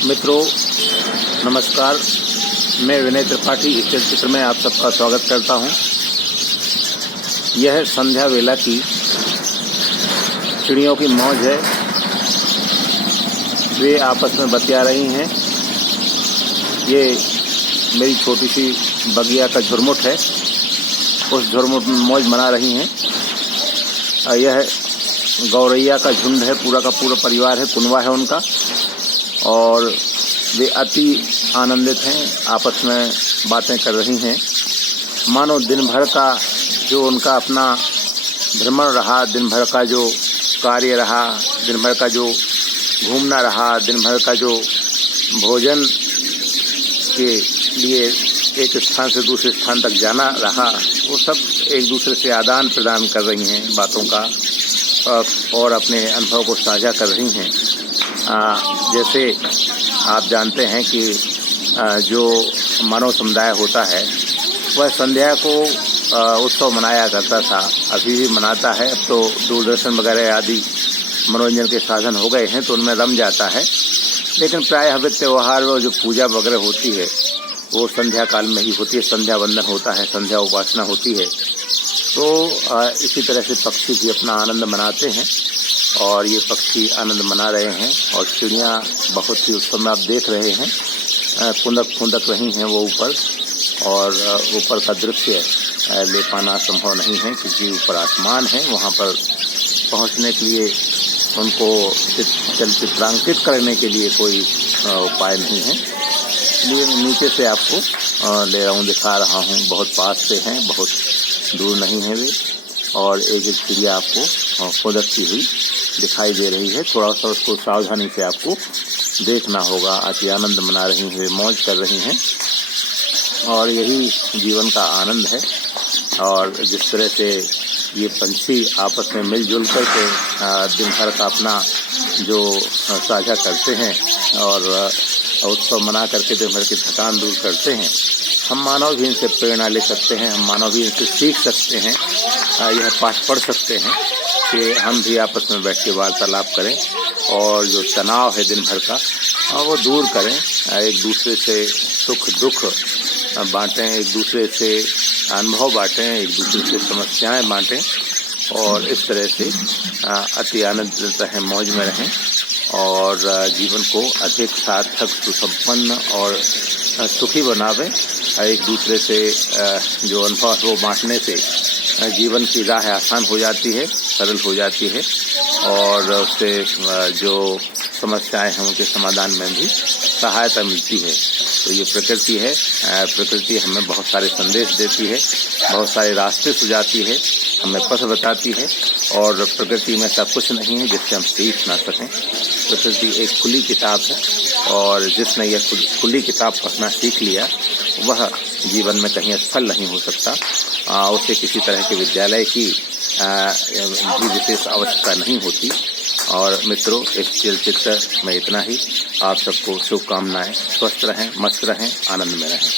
मित्रों नमस्कार, मैं विनय त्रिपाठी इस चलचित्र में आप सबका स्वागत करता हूं। यह संध्या वेला की चिड़ियों की मौज है। वे आपस में बतिया रही हैं। ये मेरी छोटी सी बगिया का झुरमुट है, उस झुरमुट में मौज मना रही हैं। यह गौरैया का झुंड है, पूरा का पूरा परिवार है, कुनवा है उनका, और वे अति आनंदित हैं, आपस में बातें कर रही हैं। मानो दिन भर का जो उनका अपना भ्रमण रहा, दिन भर का जो कार्य रहा, दिन भर का जो घूमना रहा, दिन भर का जो भोजन के लिए एक स्थान से दूसरे स्थान तक जाना रहा, वो सब एक दूसरे से आदान प्रदान कर रही हैं बातों का और अपने अनुभव को साझा कर रही हैं। जैसे आप जानते हैं कि जो मानव समुदाय होता है वह संध्या को उत्सव मनाया करता था, अभी भी मनाता है। अब तो दूरदर्शन वगैरह आदि मनोरंजन के साधन हो गए हैं तो उनमें रम जाता है, लेकिन प्रायः हर त्यौहार और जो पूजा वगैरह होती है वो संध्या काल में ही होती है। संध्या वंदन होता है, संध्या उपासना होती है। तो इसी तरह से पक्षी भी अपना आनंद मनाते हैं और ये पक्षी आनंद मना रहे हैं और चिड़ियाँ बहुत ही उत्सव में आप देख रहे हैं, खुंदक खुंदक रही हैं वो ऊपर, और ऊपर का दृश्य ले पाना संभव नहीं है क्योंकि ऊपर आसमान है। वहाँ पर पहुँचने के लिए उनको चित्रांकित करने के लिए कोई उपाय नहीं है, इसलिए नीचे से आपको ले रहा हूँ, दिखा रहा हूँ। बहुत पास से हैं, बहुत दूर नहीं है वे, और एक एक चिड़िया आपको खुदकती हुई दिखाई दे रही है। थोड़ा सा उसको सावधानी से आपको देखना होगा। अति आनंद मना रही हैं, मौज कर रही हैं, और यही जीवन का आनंद है। और जिस तरह से ये पंछी आपस में मिलजुल कर के दिन भर का अपना जो साझा करते हैं और उत्सव मना करके दिन भर की थकान दूर करते हैं, हम मानव भी इनसे प्रेरणा ले सकते हैं, हम मानव भी इनसे सीख सकते हैं, यह पाठ पढ़ सकते हैं कि हम भी आपस में बैठ के वार्तालाप करें और जो तनाव है दिन भर का वो दूर करें, एक दूसरे से सुख दुख बांटें, एक दूसरे से अनुभव बांटें, एक दूसरे से समस्याएं बांटें, और इस तरह से अति आनंदित रहें, मौज में रहें और जीवन को अधिक सार्थक, सुसंपन्न और सुखी बनावें। एक दूसरे से जो अनुभव वो बांटने से जीवन की राह आसान हो जाती है, सरल हो जाती है, और उससे जो समस्याएं हैं उनके समाधान में भी सहायता मिलती है। तो ये प्रकृति है, प्रकृति हमें बहुत सारे संदेश देती है, बहुत सारे रास्ते सुझाती है, हमें पथ बताती है, और प्रकृति में ऐसा कुछ नहीं है जिससे हम सीख ना सकें। प्रकृति एक खुली किताब है, और जिसने यह खुली किताब पढ़ना सीख लिया वह जीवन में कहीं असफल नहीं हो सकता। उसे किसी तरह के विद्यालय की भी विशेष आवश्यकता नहीं होती। और मित्रों, इस चलचित्र में इतना ही। आप सबको शुभकामनाएं। स्वस्थ रहें, मस्त रहें, आनंद में रहें।